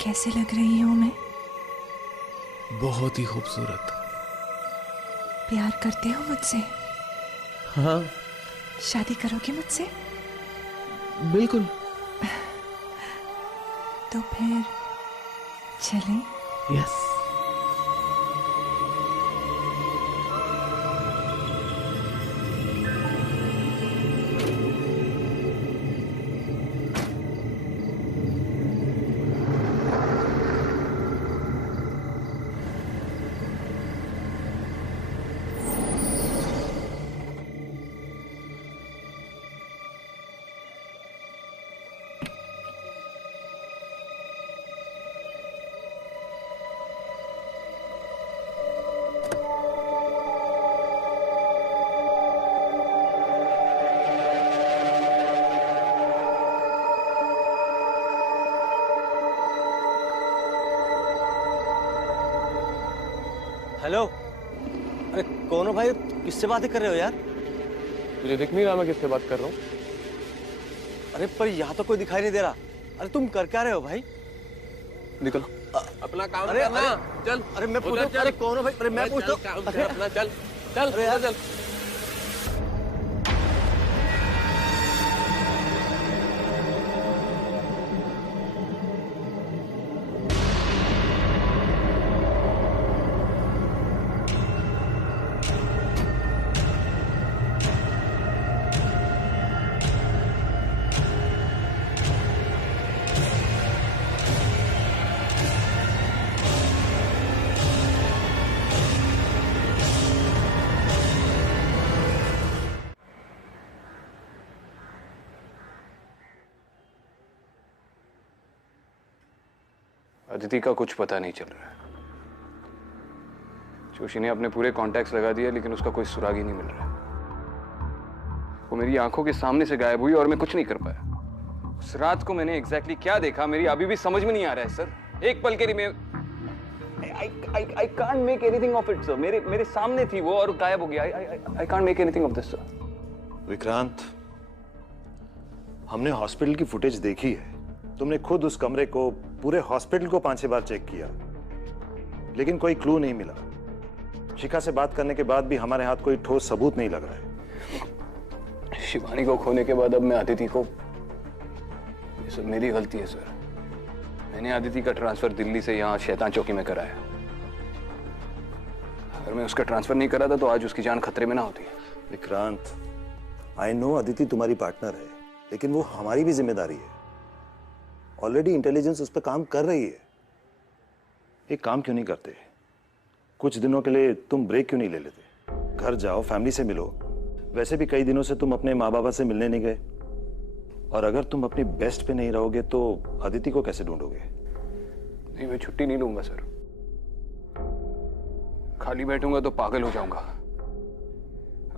कैसे लग रही हूँ मैं? बहुत ही खूबसूरत। प्यार करते हो मुझसे? हाँ शादी करोगे मुझसे? बिल्कुल। तो फिर चलें? यस। हेलो। अरे कौन हो भाई? किससे बातें कर रहे हो यार? तुझे दिख नहीं रहा मैं किससे बात कर रहा हूँ? अरे पर यहाँ तो कोई दिखाई नहीं दे रहा। अरे तुम कर क्या रहे हो भाई? निकल। अपना काम अरे करना। चल। अरे मैं पूछता हूँ, अरे कौन हो भाई? अरे मैं पूछता हूँ। अरे अपना चल चल। अरे यार चल। अदिति का कुछ पता नहीं चल रहा है। जोशी ने अपने पूरे कॉन्टैक्ट्स लगा दिए लेकिन उसका कोई सुराग ही नहीं मिल रहा है। वो मेरी आंखों के सामने से गायब हुई और मैं कुछ नहीं कर पाया। उस रात को मैंने एग्जैक्टली क्या देखा मेरी अभी भी समझ में नहीं आ रहा है सर। एक पल के लिए मैं I can't make anything of it, sir. मेरे सामने थी वो और गायब हो गया। I can't make anything of this, sir. Vikrant, हमने हॉस्पिटल की फुटेज देखी है। तुमने खुद उस कमरे को, पूरे हॉस्पिटल को 5-6 बार चेक किया, लेकिन कोई क्लू नहीं मिला। शिखा से बात करने के बाद भी हमारे हाथ कोई ठोस सबूत नहीं लग रहा है। शिवानी को खोने के बाद अब मैं अदिति को, ये सब मेरी गलती है सर। मैंने अदिति का ट्रांसफर दिल्ली से यहाँ शैतान चौकी में कराया। अगर मैं उसका ट्रांसफर नहीं करा था तो आज उसकी जान खतरे में ना होती। विक्रांत, आई नो अदिति तुम्हारी पार्टनर है, लेकिन वो हमारी भी जिम्मेदारी है। ऑलरेडी इंटेलिजेंस उस पर काम कर रही है। एक काम क्यों नहीं करते? कुछ दिनों के लिए तुम ब्रेक क्यों नहीं ले लेते? घर जाओ, फैमिली से मिलो। वैसे भी कई दिनों से तुम अपने माँ बाबा से मिलने नहीं गए, और अगर तुम अपनी बेस्ट पे नहीं रहोगे तो अदिति को कैसे ढूंढोगे? नहीं, मैं छुट्टी नहीं लूंगा सर। खाली बैठूंगा तो पागल हो जाऊंगा।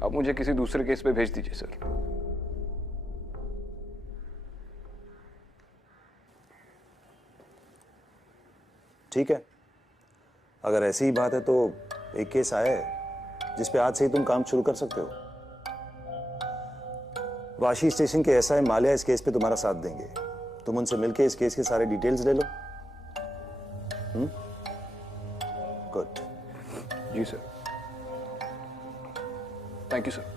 आप मुझे किसी दूसरे केस पे भेज दीजिए सर। ठीक है, अगर ऐसी ही बात है तो एक केस आया है जिस पे आज से ही तुम काम शुरू कर सकते हो। वाशी स्टेशन के एसआई माल्या इस केस पे तुम्हारा साथ देंगे। तुम उनसे मिलके इस केस के सारे डिटेल्स ले लो। गुड। जी सर। Thank you sir.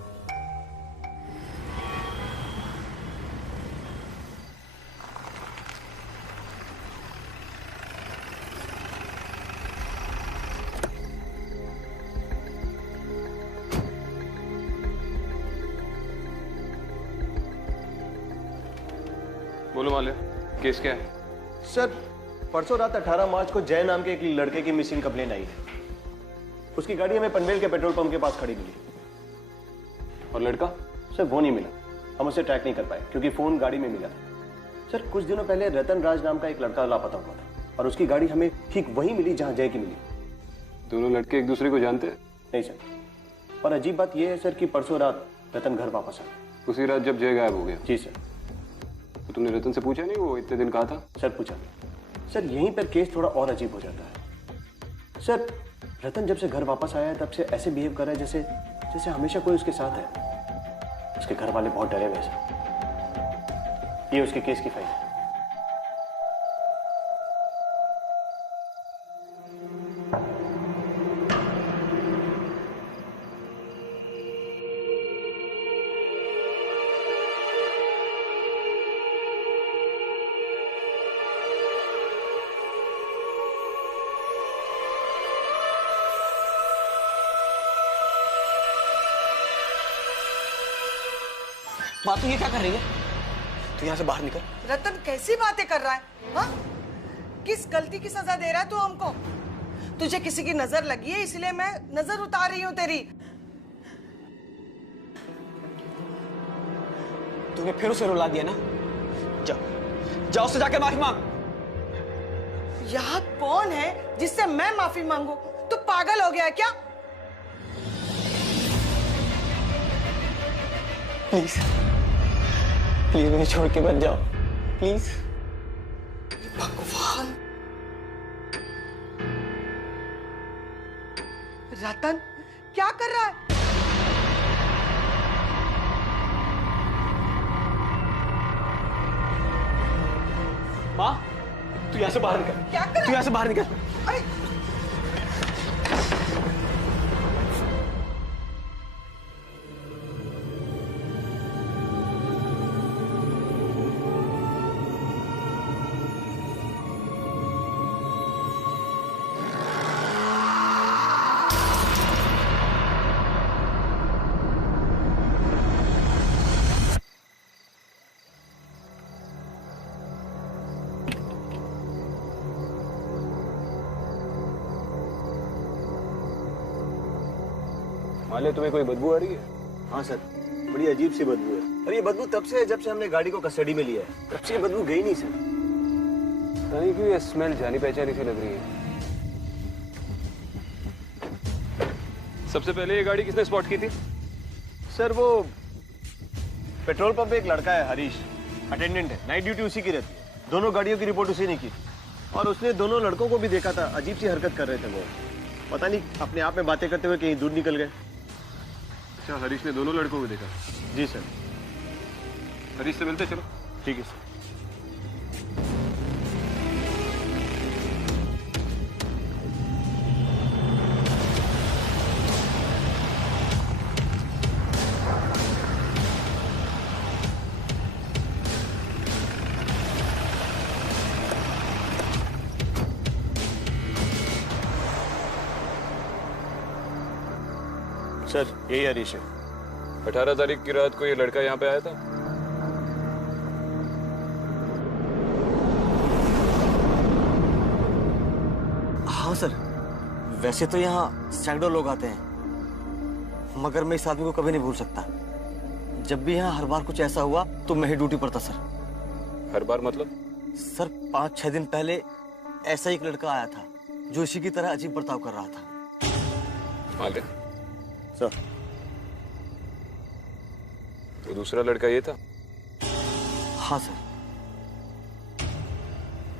बोलो माल्या, केस क्या है? सर, परसों रात 18 मार्च को जय नाम के एक लड़के की मिसिंग कंप्लेन आई है। उसकी गाड़ी हमें पनवेल के पेट्रोल पंप के पास खड़ी मिली। और लड़का? सर वो नहीं मिला, हम उसे ट्रैक नहीं कर पाए क्योंकि फोन गाड़ी में मिला था। सर कुछ दिनों पहले रतन राज नाम का एक लड़का लापता हुआ था और उसकी गाड़ी हमें ठीक वहीं मिली जहां जय की मिली। दोनों लड़के एक दूसरे को जानते हैं? नहीं सर। और अजीब बात यह है सर कि परसों रात रतन घर वापस आया। उसी रात जब जय गायब हो गया? जी सर। तो तुमने रतन से पूछा नहीं वो इतने दिन कहा था? सर पूछा। सर यहीं पर केस थोड़ा और अजीब हो जाता है। सर रतन जब से घर वापस आया है तब से ऐसे बिहेव कर रहा है जैसे जैसे हमेशा कोई उसके साथ है। उसके घर वाले बहुत डरे हुए हैं सर। ये उसके केस की फाइल है। माँ तू ये क्या कर रही है? तू यहाँ से बाहर निकल। रतन कैसी बातें कर रहा है? हाँ? किस गलती की सजा दे रहा है तू हमको? तुझे किसी की नजर लगी है इसलिए मैं नजर उतार रही हूँ तेरी। तूने फिर उसे रुला दिया ना? जा, जा उससे जाके माफी मांग। यहाँ कौन है जिससे मैं माफी मांगू? तू पागल हो गया है क्या? प्लीज प्लीज मुझे छोड़ के मत जाओ, प्लीज। भगवान, रतन क्या कर रहा है? माँ तू यहाँ से बाहर निकल। क्या कर रहा है? तू यहाँ से बाहर निकल। अरे माले तुम्हें कोई बदबू आ रही है? हाँ सर, बड़ी अजीब सी बदबू है। और ये बदबू तब से है जब से हमने गाड़ी को कस्टडी में लिया है। तब से ये बदबू गई नहीं सर। पता नहीं क्यों ये स्मेल जानी पहचानी सी लग रही है। सबसे पहले ये गाड़ी किसने स्पॉट की थी? सर वो पेट्रोल पंप पे एक लड़का है हरीश, अटेंडेंट है, नाइट ड्यूटी उसी की रहती है। दोनों गाड़ियों की रिपोर्ट उसी ने की और उसने दोनों लड़कों को भी देखा था। अजीब सी हरकत कर रहे थे वो, पता नहीं अपने आप में बातें करते हुए कहीं दूर निकल गए। अच्छा, हरीश ने दोनों लड़कों को देखा? जी सर। हरीश से मिलते चलो। ठीक है सर। सर यही हरीश है। 18 तारीख की रात को ये लड़का यहाँ पे आया था? हाँ सर, वैसे तो यहाँ सैकड़ों लोग आते हैं, मगर मैं इस आदमी को कभी नहीं भूल सकता। जब भी यहाँ हर बार कुछ ऐसा हुआ तो मैं ही ड्यूटी पर था सर। हर बार मतलब? सर 5-6 दिन पहले ऐसा एक लड़का आया था जो इसी की तरह अजीब बर्ताव कर रहा था। माले, सर तो दूसरा लड़का ये था? हाँ सर।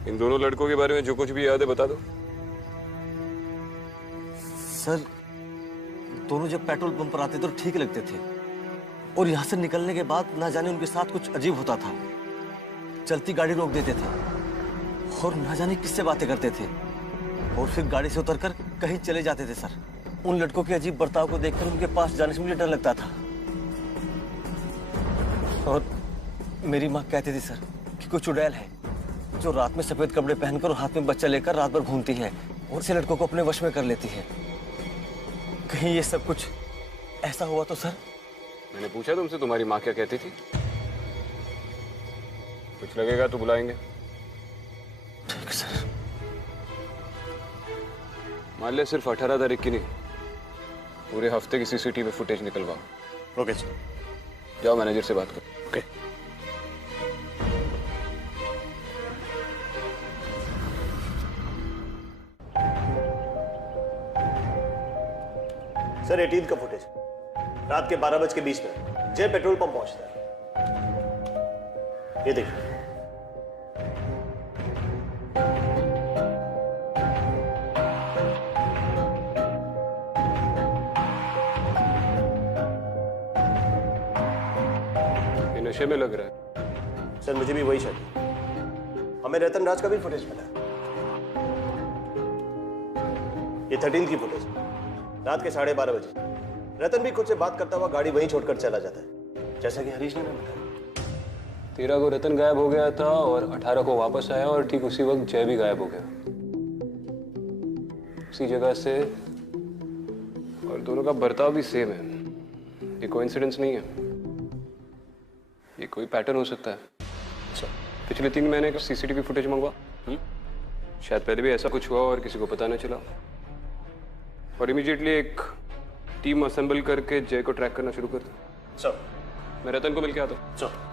इन दोनों लड़कों के बारे में जो कुछ भी याद है बता दो। सर दोनों जब पेट्रोल पंप पर आते तो ठीक लगते थे, और यहाँ से निकलने के बाद ना जाने उनके साथ कुछ अजीब होता था। चलती गाड़ी रोक देते थे और ना जाने किससे बातें करते थे, और फिर गाड़ी से उतरकर कहीं चले जाते थे सर। उन लड़कों के अजीब बर्ताव को देखकर उनके पास जाने से मुझे डर लगता था। और मेरी माँ कहती थी सर कि कोई चुड़ैल है जो रात में सफेद कपड़े पहनकर और हाथ में बच्चा लेकर रात भर घूमती है और से लड़कों को अपने वश में कर लेती है। कहीं ये सब कुछ ऐसा हुआ तो सर? मैंने पूछा तुमसे तुम्हारी माँ क्या कहती थी? कुछ लगेगा तो बुलाएंगे। ठीक सर। मान ले सिर्फ 18 तारीख की नहीं, पूरे हफ्ते की सीसीटीवी फुटेज निकलवाओ। Okay sir. जाओ मैनेजर से बात करो। ओके। सर 18 का फुटेज रात के 12:20 जय पेट्रोल पंप पहुंचता है। ये देखिए। ये नशे में लग रहा है। सर मुझे भी वही शक है। हमें रतन राज का भी फुटेज मिला है। ये 13 की फुटेज रात के 12:30 बजे। रतन भी खुद से बात करता हुआ गाड़ी वहीं छोड़कर चला जाता है, जैसा कि हरीश ने बताया। 13 को रतन गायब हो गया था और 18 को वापस आया, और ठीक उसी वक्त जय भी गायब हो गया उसी जगह से, और दोनों का बर्ताव भी सेम है। ये कोइंसिडेंस नहीं है। ये कोई पैटर्न हो सकता है। पिछले 3 महीने का सीसीटीवी फुटेज मंगवा। शायद पहले भी ऐसा कुछ हुआ और किसी को पता न चला। और इमीडिएटली एक टीम असेंबल करके जय को ट्रैक करना शुरू कर दो। सर। मैं रतन को मिलके आता हूँ। सर।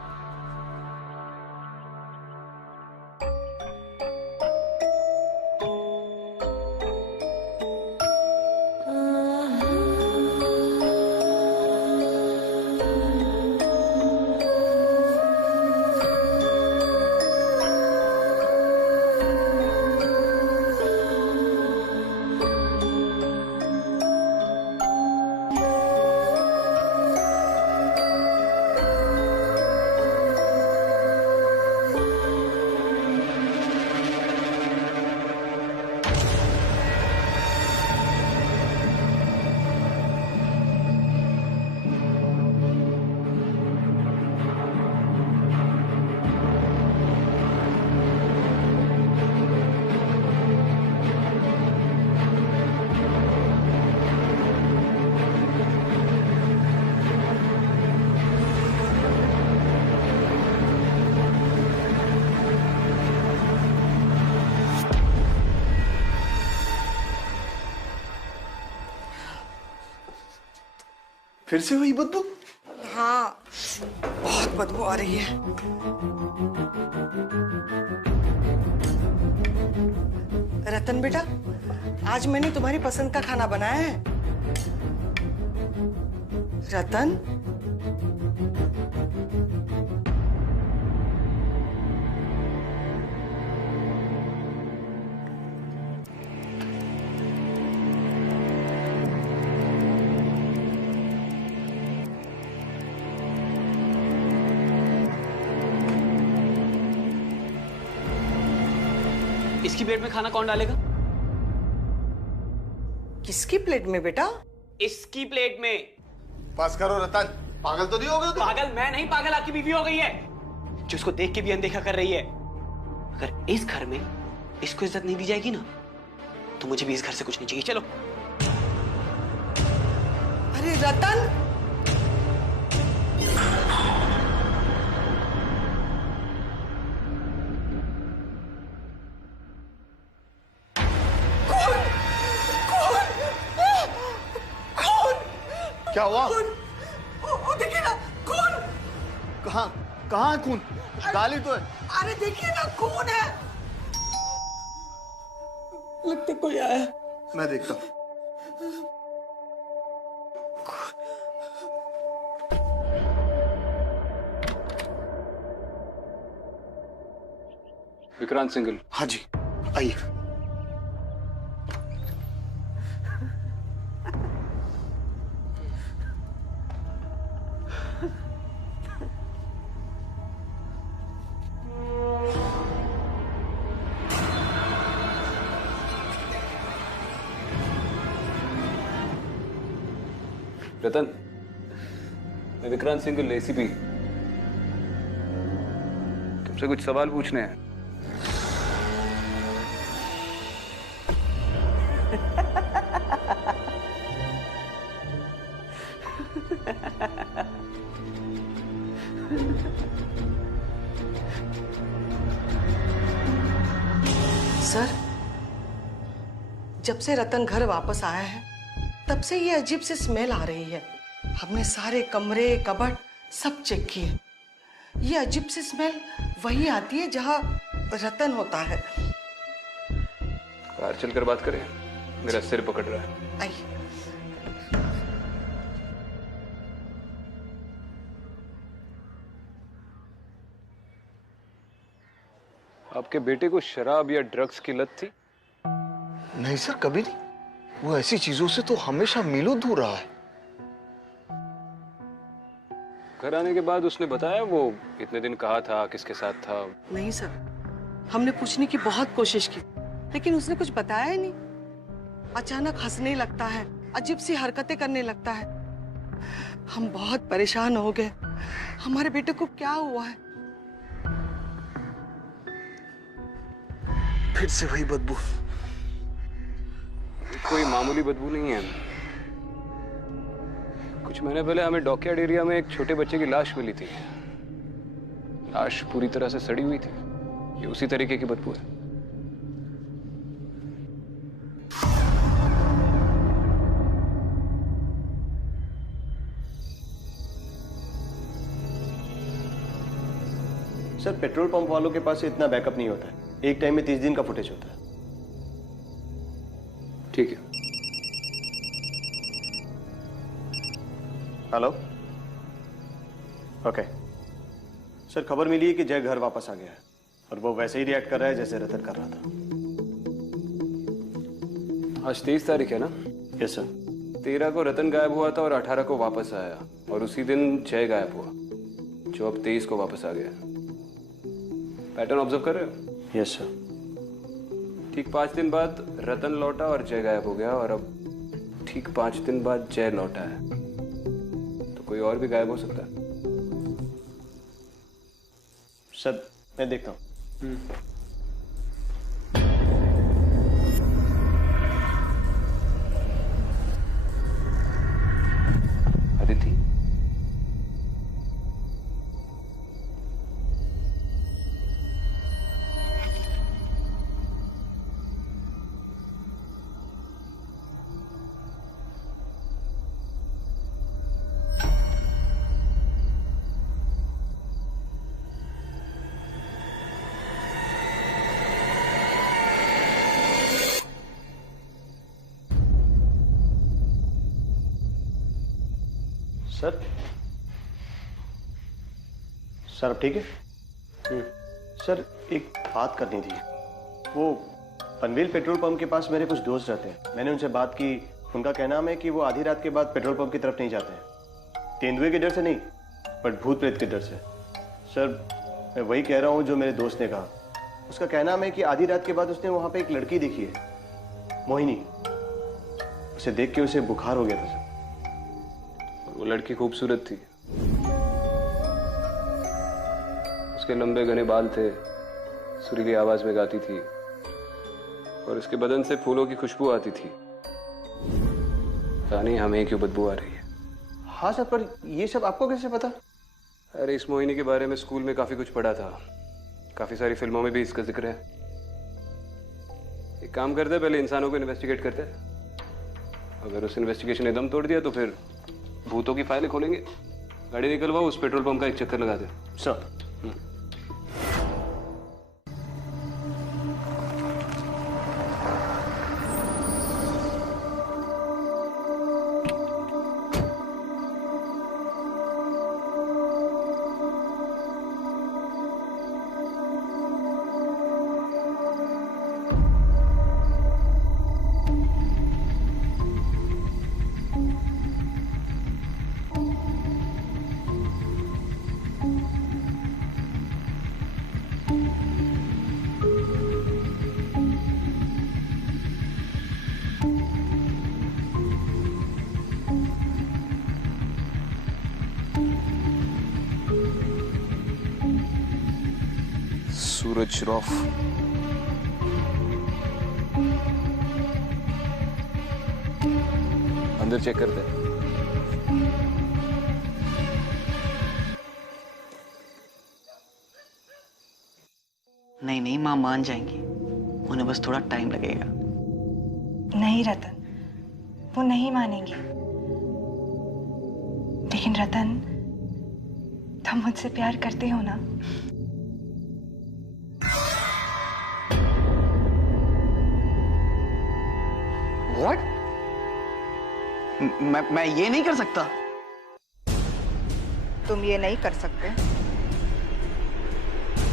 फिर से वही बदबू? हाँ, बहुत बदबू आ रही है। रतन बेटा, आज मैंने तुम्हारी पसंद का खाना बनाया है। रतन, इसकी प्लेट में खाना कौन डालेगा? किसकी प्लेट में बेटा? इसकी प्लेट में। पास करो रतन, पागल तो नहीं हो गए तुम? पागल मैं नहीं, पागल आपकी बीवी हो गई है जो उसको देख के भी अनदेखा कर रही है। अगर इस घर में इसको इज्जत नहीं दी जाएगी ना तो मुझे भी इस घर से कुछ नहीं चाहिए। चलो। अरे रतन, क्या हुआ? वो देखिए ना, खून। कहाँ कहाँ है खून? गाली तो है। अरे देखिए ना, खून है। लगता कोई आया। मैं देखता हूँ। विक्रांत सिंघल। हाँ जी, आइए। रतन, मैं विक्रांत सिंघल, एसीपी। तुमसे कुछ सवाल पूछने हैं। सर, जब से रतन घर वापस आया है तब से ये अजीब सी स्मेल आ रही है। हमने सारे कमरे, कबर्ड सब चेक किए। ये अजीब सी स्मेल वही आती है जहां रतन होता है। बाहर चलकर बात करें, मेरा सिर पकड़ रहा है। आइए। आपके बेटे को शराब या ड्रग्स की लत थी? नहीं सर, कभी नहीं। वो ऐसी चीजों से तो हमेशा मीलों दूर रहा है। घर आने के बाद उसने बताया वो इतने दिन कहाँ था, किसके साथ था? नहीं सर, हमने पूछने की बहुत कोशिश की लेकिन उसने कुछ बताया ही नहीं। अचानक हंसने लगता है, अजीब सी हरकतें करने लगता है। हम बहुत परेशान हो गए। हमारे बेटे को क्या हुआ है? फिर से वही बदबू। कोई मामूली बदबू नहीं है। कुछ महीने पहले हमें डॉकयार्ड एरिया में एक छोटे बच्चे की लाश मिली थी। लाश पूरी तरह से सड़ी हुई थी। ये उसी तरीके की बदबू है। सर पेट्रोल पंप वालों के पास इतना बैकअप नहीं होता है, एक टाइम में 30 दिन का फुटेज होता है। ठीक है। हेलो। ओके सर, खबर मिली है कि जय घर वापस आ गया है और वो वैसे ही रिएक्ट कर रहा है जैसे रतन कर रहा था। आज 23 तारीख है ना? Yes sir. 13 को रतन गायब हुआ था और 18 को वापस आया, और उसी दिन जय गायब हुआ जो अब 23 को वापस आ गया। पैटर्न ऑब्जर्व कर रहे हो? Yes sir. ठीक 5 दिन बाद रतन लौटा और जय गायब हो गया, और अब ठीक 5 दिन बाद जय लौटा है, तो कोई और भी गायब हो सकता है। सर मैं देखता हूँ। अदिति, सर सर अब ठीक है? सर एक बात करनी थी। वो पनवेल पेट्रोल पंप के पास मेरे कुछ दोस्त रहते हैं, मैंने उनसे बात की। उनका कहना है कि वो आधी रात के बाद पेट्रोल पंप की तरफ नहीं जाते हैं, तेंदुए के डर से नहीं, बट भूत प्रेत के डर से। सर मैं वही कह रहा हूँ जो मेरे दोस्त ने कहा। उसका कहना है कि आधी रात के बाद उसने वहाँ पे एक लड़की देखी है, मोहिनी। उसे देख के उसे बुखार हो गया था सर। वो लड़की खूबसूरत थी, उसके लंबे घने बाल थे, सुरीली आवाज में गाती थी, और उसके बदन से फूलों की खुशबू आती थी। पता नहीं हमें क्यों बदबू आ रही है। हाँ सर, पर ये सब आपको कैसे पता? अरे इस मोहिनी के बारे में स्कूल में काफी कुछ पढ़ा था, काफी सारी फिल्मों में भी इसका जिक्र है। एक काम करते हैं, पहले इंसानों को इन्वेस्टिगेट करते हैं। अगर उस इन्वेस्टिगेशन ने दम तोड़ दिया तो फिर भूतों की फाइलें खोलेंगे। गाड़ी निकलवाओ, उस पेट्रोल पंप का एक चक्कर लगा दे। सर सूरज श्रॉफ, अंदर चेक करते हैं। नहीं नहीं, माँ मान जाएंगी, उन्हें बस थोड़ा टाइम लगेगा। नहीं रतन, वो नहीं मानेंगी। लेकिन रतन, तुम मुझसे प्यार करते हो ना? What? मैं ये नहीं कर सकता। तुम ये नहीं कर सकते।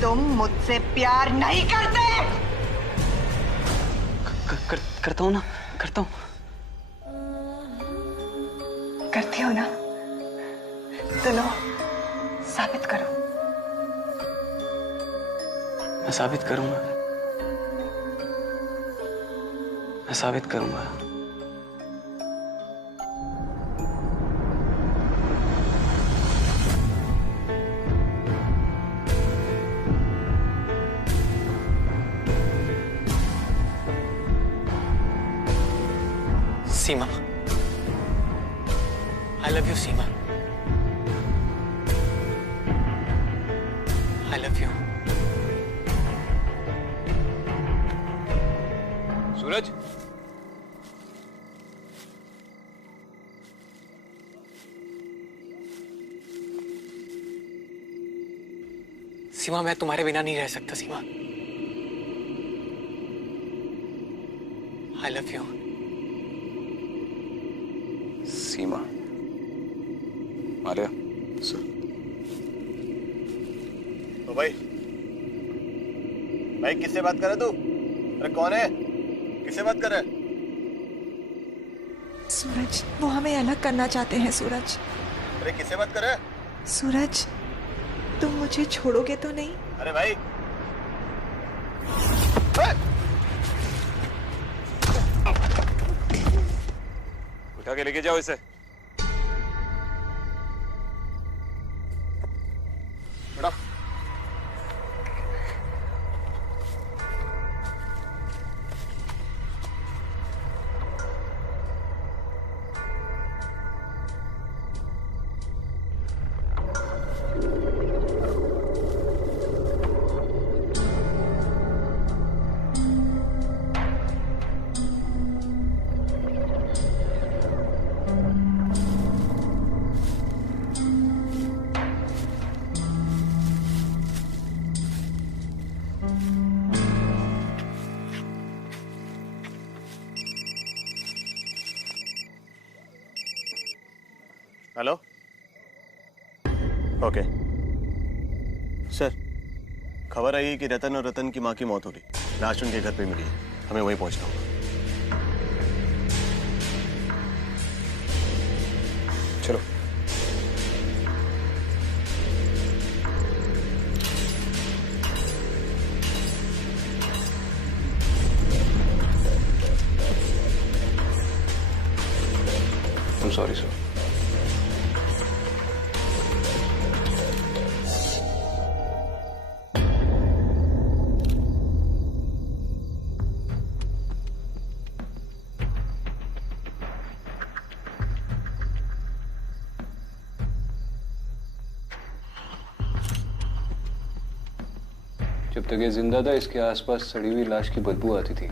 तुम मुझसे प्यार नहीं करते। करता हूँ ना, करता हूँ। करते हो ना? तो लो, साबित करो। मैं साबित करूंगा, मैं साबित करूंगा। Seema, I love you Seema, I love you. Suraj, Seema, मैं तुम्हारे बिना नहीं रह सकता Seema. I love you. Seema. Arya. Sir. तो भाई किससे बात कर रहा तू? अरे कौन है? किससे बात कर रहा है? सूरज, वो हमें अलग करना चाहते हैं सूरज। अरे किससे बात कर रहा है? सूरज, तुम मुझे छोड़ोगे तो नहीं? अरे भाई उठा के लेके जाओ इसे। बेटा हेलो। ओके सर, खबर आई है कि रतन और रतन की माँ की मौत हो गई। लाश उनके घर पे मिली है। हमें वहीं पहुंचना होगा। चलो। I'm sorry, sir. जब तक ये जिंदा था, इसके आसपास सड़ी हुई लाश की बदबू आती थी।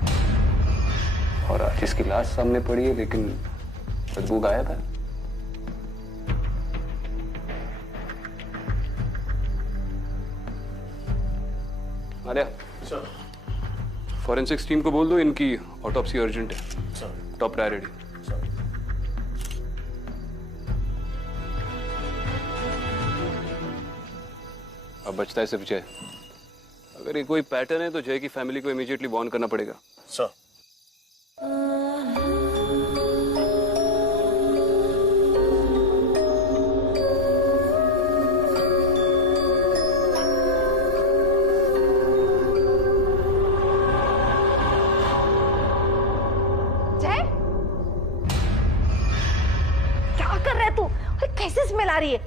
और आज इसकी लाश सामने पड़ी है, लेकिन बदबू गायब है। आर्या, सर। फॉरेंसिक्स टीम को बोल दो इनकी ऑटोप्सी अर्जेंट है। सर। Top priority. सर। अब बचता है सिर्फ जय। अगर ये कोई पैटर्न है तो जय की फैमिली को इमीडिएटली वार्न करना पड़ेगा। सर। जय, क्या कर रहा है तू? और कैसे स्मेल आ रही है?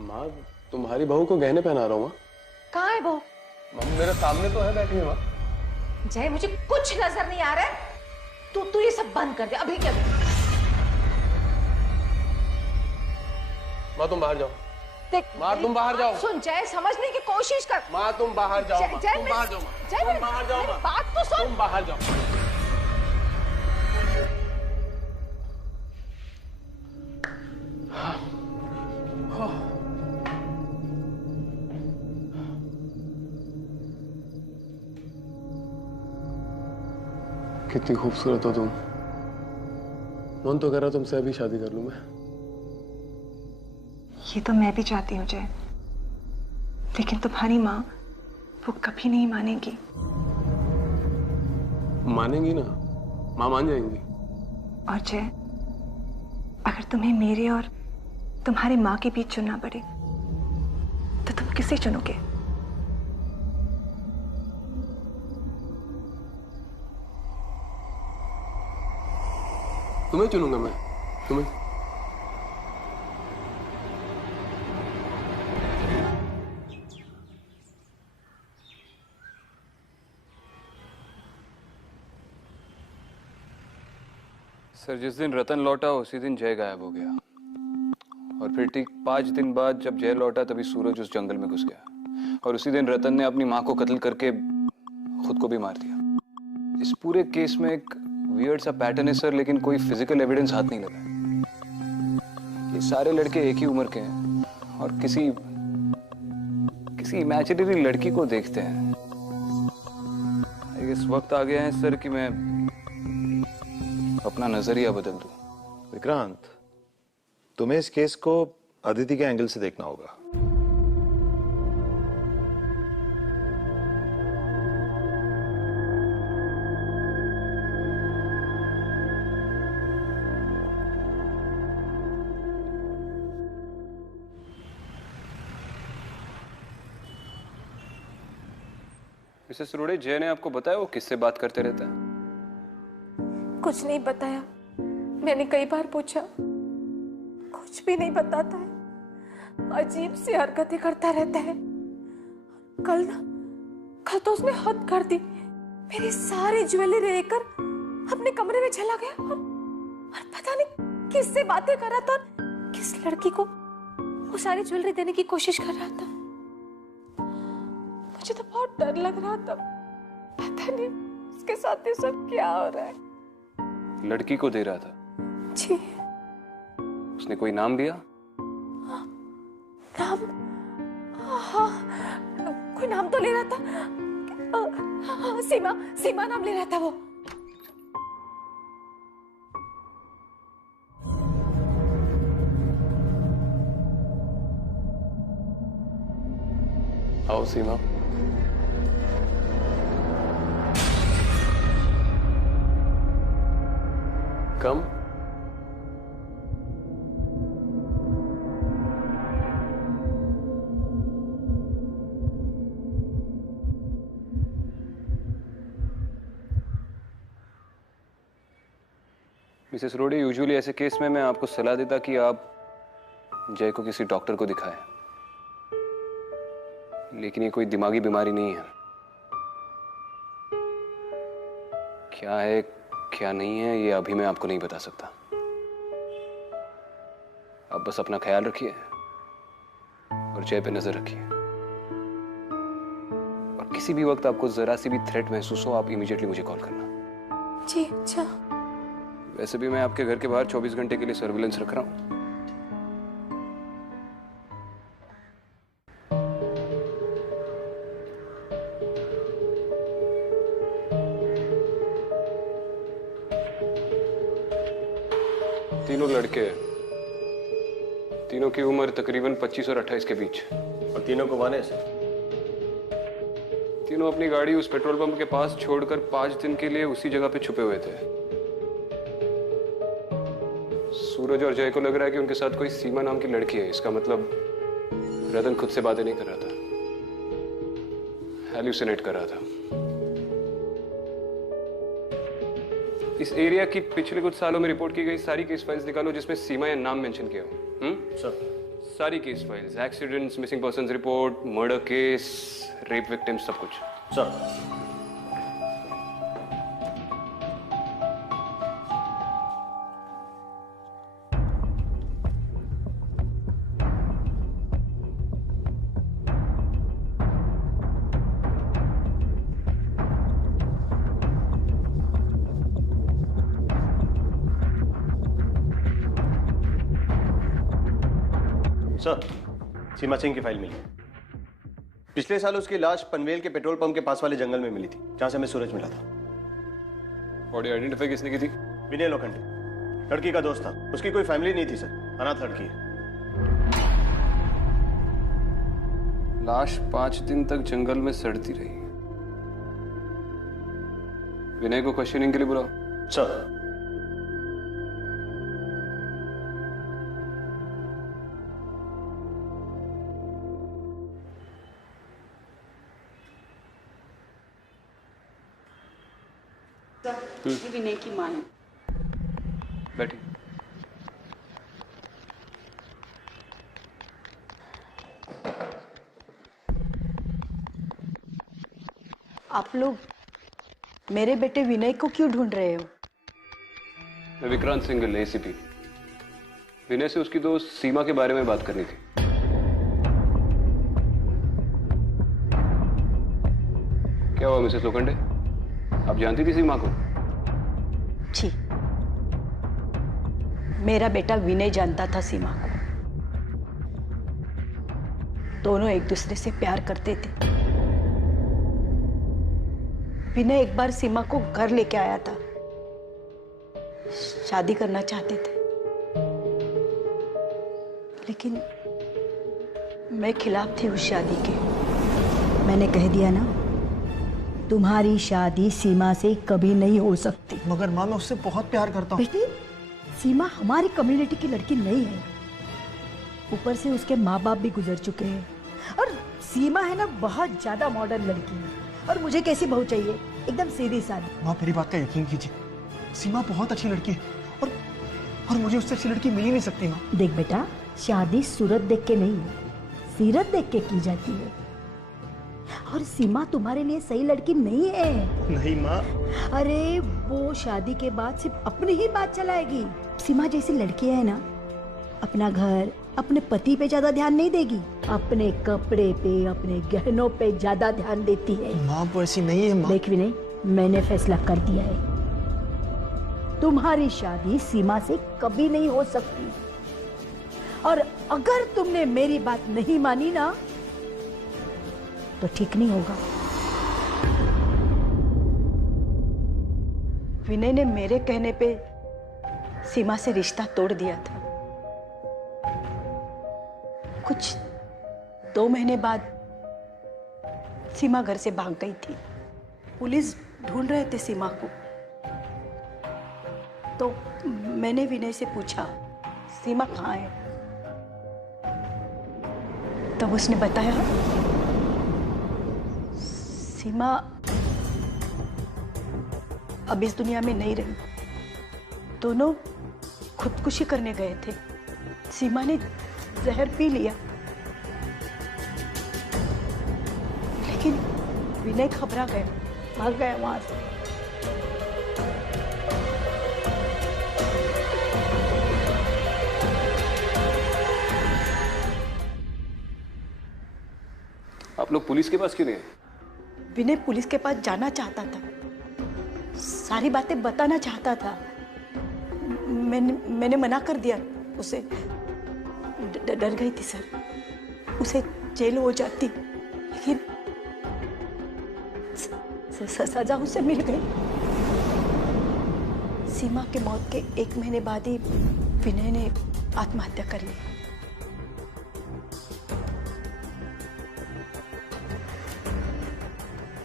माँ, तुम्हारी बहू को गहने पहना रहा हूँ। माँ, कहाँ है वो? मेरे सामने तो है बैठी है। माँ, जय, मुझे कुछ नजर नहीं आ रहा है। तू ये सब बंद कर दे अभी के अभी। माँ तुम बाहर जाओ। देख, माँ तुम बाहर जाओ। सुन जय, समझने की कोशिश कर। माँ तुम बाहर जाओ। माँ तुम बाहर जाओ। जय, तुम बाहर जाओ। मेरी बात तो सुन। तुम बाहर जाओ। कितनी खूबसूरत हो तुम। मन तो कर रहा तुमसे अभी शादी कर लूं मैं। ये तो मैं भी चाहती हूँ जय, लेकिन तुम्हारी माँ वो कभी नहीं मानेगी। मानेंगी ना, माँ मान जाएंगी। और जय, अगर तुम्हें मेरे और तुम्हारी माँ के बीच चुनना पड़े तो तुम किसे चुनोगे? तुम्हें चुनूंगा मैं, तुम्हें। सर, जिस दिन रतन लौटा उसी दिन जय गायब हो गया। और फिर ठीक 5 दिन बाद जब जय लौटा तभी सूरज उस जंगल में घुस गया। और उसी दिन रतन ने अपनी माँ को कत्ल करके खुद को भी मार दिया। इस पूरे केस में एक वियर्ड सा पैटर्न है सर, लेकिन कोई फिजिकल एविडेंस हाथ नहीं लगा। ये सारे लड़के एक ही उम्र के हैं और किसी इमेजिनरी लड़की को देखते हैं। इस वक्त आ गया है सर कि मैं अपना नजरिया बदल दूं। विक्रांत, तुम्हें इस केस को अदिति के एंगल से देखना होगा। मिसेस रोड़े, जय ने आपको बताया वो किससे बात करते रहता है? कुछ नहीं बताया। मैंने कई बार पूछा, कुछ भी नहीं बताता है। अजीब सी हरकतें करता रहता है। कल तो उसने हद कर दी। मेरी सारी ज्वेलरी लेकर अपने कमरे में चला गया और पता नहीं किससे बातें कर रहा था और किस लड़की को वो सारी ज्वेलरी देने की कोशिश कर रहा था। मुझे तो बहुत डर लग रहा था। पता नहीं उसके साथ ये सब क्या हो रहा है। लड़की को दे रहा था? जी। उसने कोई नाम लिया? नाम? हाँ, कोई नाम तो ले रहा था। हाँ, सीमा नाम ले रहा था वो। आओ सीमा। कम। मिसेस रोड़े, यूजुअली ऐसे केस में मैं आपको सलाह देता कि आप जय को किसी डॉक्टर को दिखाएं, लेकिन ये कोई दिमागी बीमारी नहीं है। क्या है क्या नहीं है ये अभी मैं आपको नहीं बता सकता। आप बस अपना ख्याल रखिए और जय पे नजर रखिए, और किसी भी वक्त आपको जरा सी भी थ्रेट महसूस हो आप इमीडिएटली मुझे कॉल करना। जी अच्छा। वैसे भी मैं आपके घर के बाहर 24 घंटे के लिए सर्विलेंस रख रहा हूं। तीनों लड़के हैं, तीनों की उम्र तकरीबन 25 और 28 के बीच। और तीनों को माने सर? तीनों अपनी गाड़ी उस पेट्रोल पंप के पास छोड़कर 5 दिन के लिए उसी जगह पे छुपे हुए थे। सूरज और जय को लग रहा है कि उनके साथ कोई सीमा नाम की लड़की है। इसका मतलब रतन खुद से बातें नहीं कर रहा था, हैल्यूसिनेट कर रहा था। इस एरिया की पिछले कुछ सालों में रिपोर्ट की गई सारी केस फाइल्स निकालो जिसमें सीमा या नाम मेंशन किया हो। सर। सारी case files, accidents, missing persons report, murder case, rape victims, सब कुछ। सर। सर, सीमा सिंह की फाइल मिली। पिछले साल उसकी लाश पनवेल के पेट्रोल पंप के पास वाले जंगल में मिली थी, जहां से हमें सूरज मिला था। बॉडी आइडेंटिफाई किसने की थी? विनय लोखंडे, लड़की का दोस्त था। उसकी कोई फैमिली नहीं थी सर, अनाथ लड़की है। लाश 5 दिन तक जंगल में सड़ती रही। विनय को क्वेश्चनिंग के लिए बुलाओ। सर। ये विनय की मां है। बैठी। आप लोग मेरे बेटे विनय को क्यों ढूंढ रहे हो? मैं विक्रांत सिंघल, एसीपी। विनय से उसकी दोस्त सीमा के बारे में बात करनी थी। क्या हुआ मिसेस लोखंडे? आप जानती थी सीमा को? जी, मेरा बेटा विनय जानता था सीमा को। दोनों एक दूसरे से प्यार करते थे। विनय एक बार सीमा को घर लेके आया था, शादी करना चाहते थे, लेकिन मैं खिलाफ थी उस शादी के। मैंने कह दिया ना, तुम्हारी शादी सीमा से कभी नहीं हो सकती। मगर माँ, मैं उससे बहुत प्यार करता हूँ। बेटी, सीमा हमारी कम्युनिटी की लड़की नहीं है। ऊपर से उसके माँ बाप भी गुजर चुके हैं, और सीमा है ना बहुत ज्यादा मॉडर्न लड़की है। और मुझे कैसी बहू चाहिए? एकदम सीधी सादी। माँ, मेरी बात का यकीन कीजिए, सीमा बहुत अच्छी लड़की है, और मुझे उससे अच्छी लड़की मिल ही नहीं सकती माँ। देख बेटा, शादी सूरत देख के नहीं है, सीरत देख के की जाती है। और सीमा तुम्हारे लिए सही लड़की नहीं है। नहीं माँ। अरे वो शादी के बाद सिर्फ अपनी ही बात चलाएगी। सीमा जैसी लड़की है ना, अपना घर, अपने पति पे ज्यादा ध्यान नहीं देगी, अपने कपड़े पे, अपने गहनों पे ज्यादा ध्यान देती है। माँ, वो ऐसी नहीं है माँ। देख विनय, मैंने फैसला कर दिया है, तुम्हारी शादी सीमा से कभी नहीं हो सकती। और अगर तुमने मेरी बात नहीं मानी ना, तो ठीक नहीं होगा। विनय ने मेरे कहने पे सीमा से रिश्ता तोड़ दिया था। कुछ 2 महीने बाद सीमा घर से भाग गई थी। पुलिस ढूंढ रहे थे सीमा को। तो मैंने विनय से पूछा, सीमा कहाँ है? तब उसने बताया, सीमा अब इस दुनिया में नहीं रही। दोनों खुदकुशी करने गए थे। सीमा ने जहर पी लिया, लेकिन विनय घबरा गया, भाग गया वहां से। आप लोग पुलिस के पास क्यों नहीं गए? विनय पुलिस के पास जाना चाहता था, सारी बातें बताना चाहता था। मैंने मना कर दिया उसे। डर गई थी सर, उसे जेल हो जाती, लेकिन सजा उसे मिल गई। सीमा के मौत के 1 महीने बाद ही विनय ने आत्महत्या कर ली।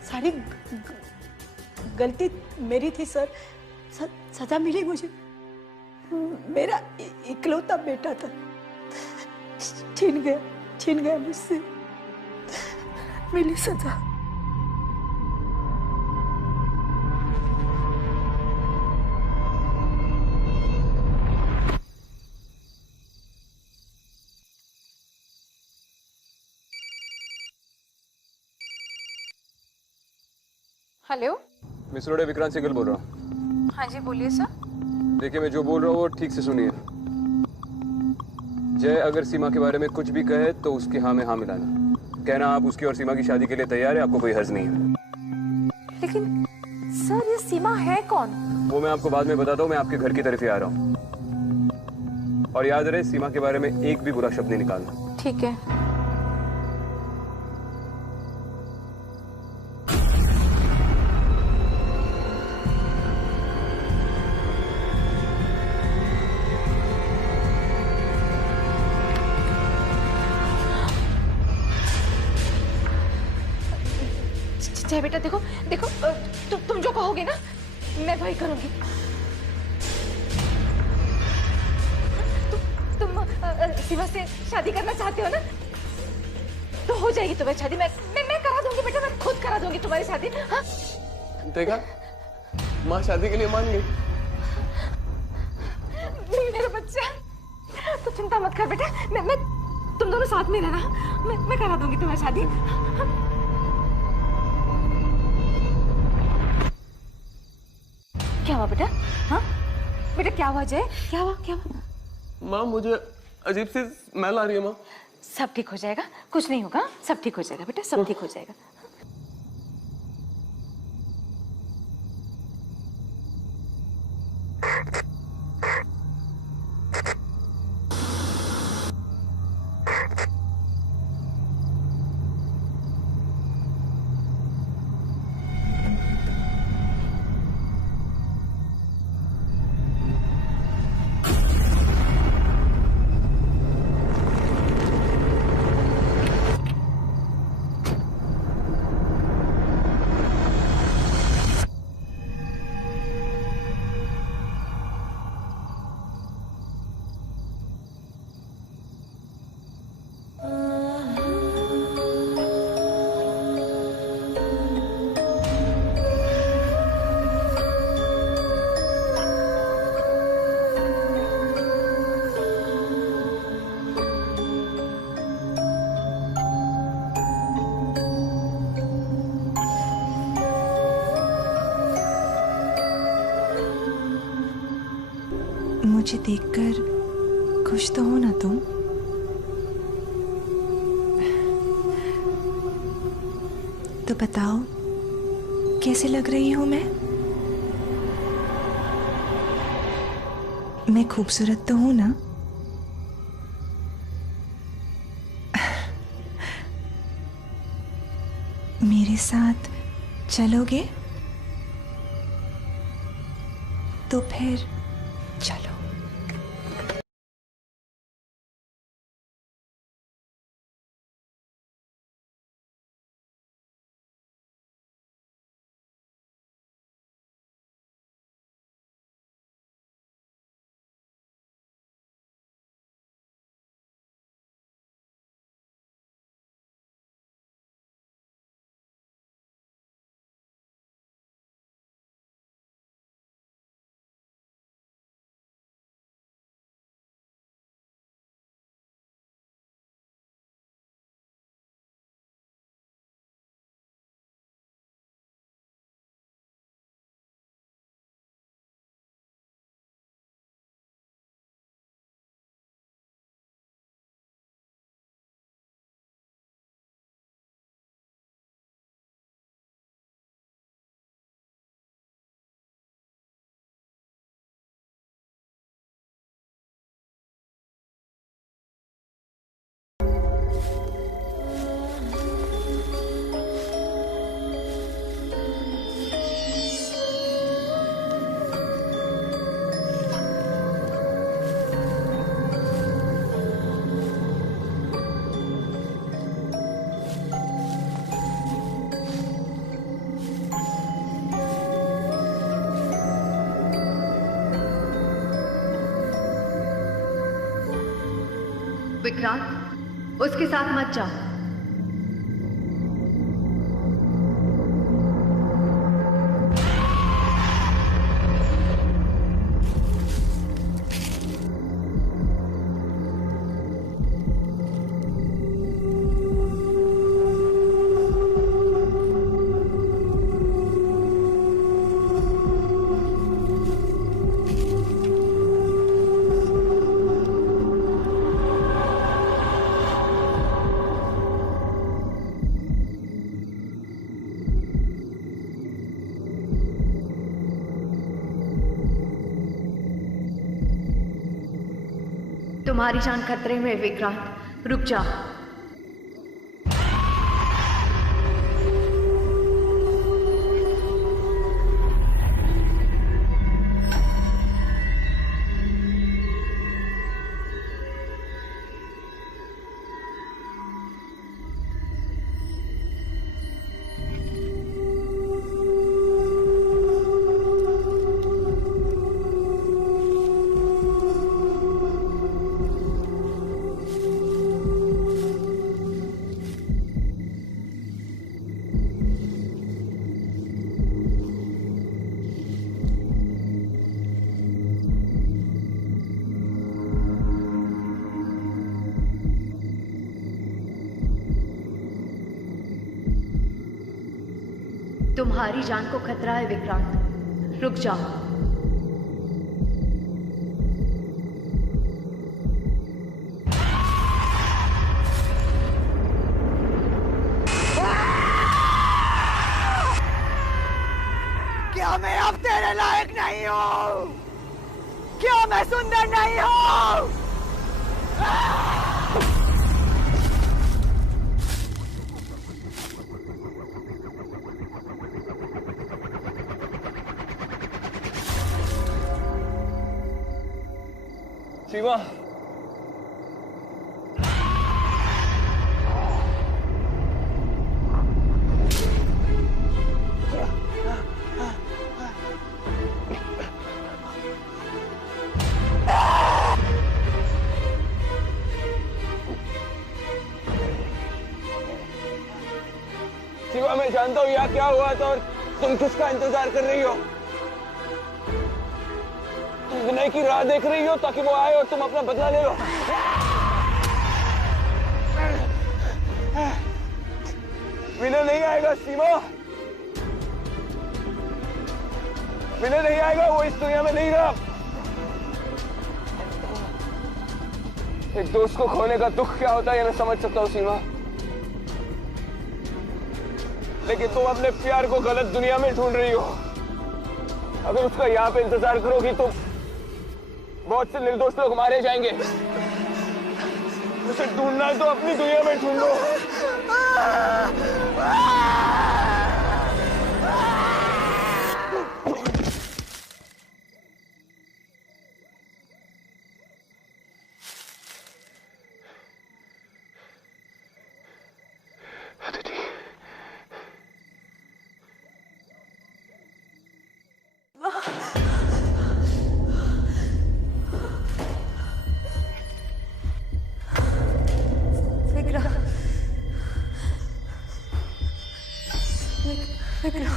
सारी गलती मेरी थी सर, सजा मिली मुझे। मेरा इकलौता बेटा था, छीन गया मुझसे, मिली सजा। हेलो, मिस रोडे, विक्रांत सिंगल बोल रहा हूँ। हाँ जी बोलिए सर। देखिए, मैं जो बोल रहा हूँ वो ठीक से सुनिए। जय अगर सीमा के बारे में कुछ भी कहे तो उसकी हाँ में हाँ मिलाना। कहना आप उसकी और सीमा की शादी के लिए तैयार है, आपको कोई हर्ज नहीं है। लेकिन सर, ये सीमा है कौन? वो मैं आपको बाद में बताता हूँ। मैं आपके घर की तरफ ही आ रहा हूँ। और याद रहे, सीमा के बारे में एक भी बुरा शब्द नहीं निकालना। ठीक है। जय बेटा, देखो देखो, तुम जो कहोगे ना मैं वही करूंगी। तुम सीमा से शादी करना चाहते हो ना, तो हो जाएगी तुम्हारी शादी। मैं करा दूंगी बेटा, मैं खुद करा दूंगी तुम्हारी शादी। हाँ? देखा, माँ शादी के लिए मान गई। मेरा बच्चा, तो चिंता मत कर बेटा, मैं तुम दोनों साथ में रहना, मैं करा दूंगी तुम्हारी शादी। क्या हुआ बेटा? हाँ बेटा, क्या हुआ जय? क्या हुआ? माँ, मुझे अजीब सी स्मेल आ रही है माँ। सब ठीक हो जाएगा, कुछ नहीं होगा, सब ठीक हो जाएगा बेटा, सब ठीक हो जाएगा। मुझे देखकर खुश तो हो ना तुम? तो बताओ कैसे लग रही हूं मैं खूबसूरत तो हूं ना? मेरे साथ चलोगे? तो फिर चलो। विक्रांत, उसके साथ मत जाओ। तुम्हारी जान खतरे में, विक्रांत, रुक जा। तुम्हारी जान को खतरा है, विक्रांत, रुक जाओ। क्या मैं अब तेरे लायक नहीं हूँ? क्या मैं सुंदर नहीं हूँ? सीमा, सीमा, मैं जानता हूँ यहाँ क्या हुआ था और तुम किसका इंतजार कर रही हो। तुम विनय की राह देख रही हो ताकि वो आए और तुम अपना बदला ले लो। विनय नहीं आएगा सीमा, विनय नहीं आएगा, वो इस दुनिया में नहीं रहा। एक दोस्त को खोने का दुख क्या होता है ये मैं समझ सकता हूँ सीमा, लेकिन तुम अपने प्यार को गलत दुनिया में ढूंढ रही हो। अगर उसका यहाँ पे इंतजार करोगी तो बहुत से निर्दोष लोग मारे जाएंगे। उसे ढूंढना है तो अपनी दुनिया में ढूंढो। विक्रम,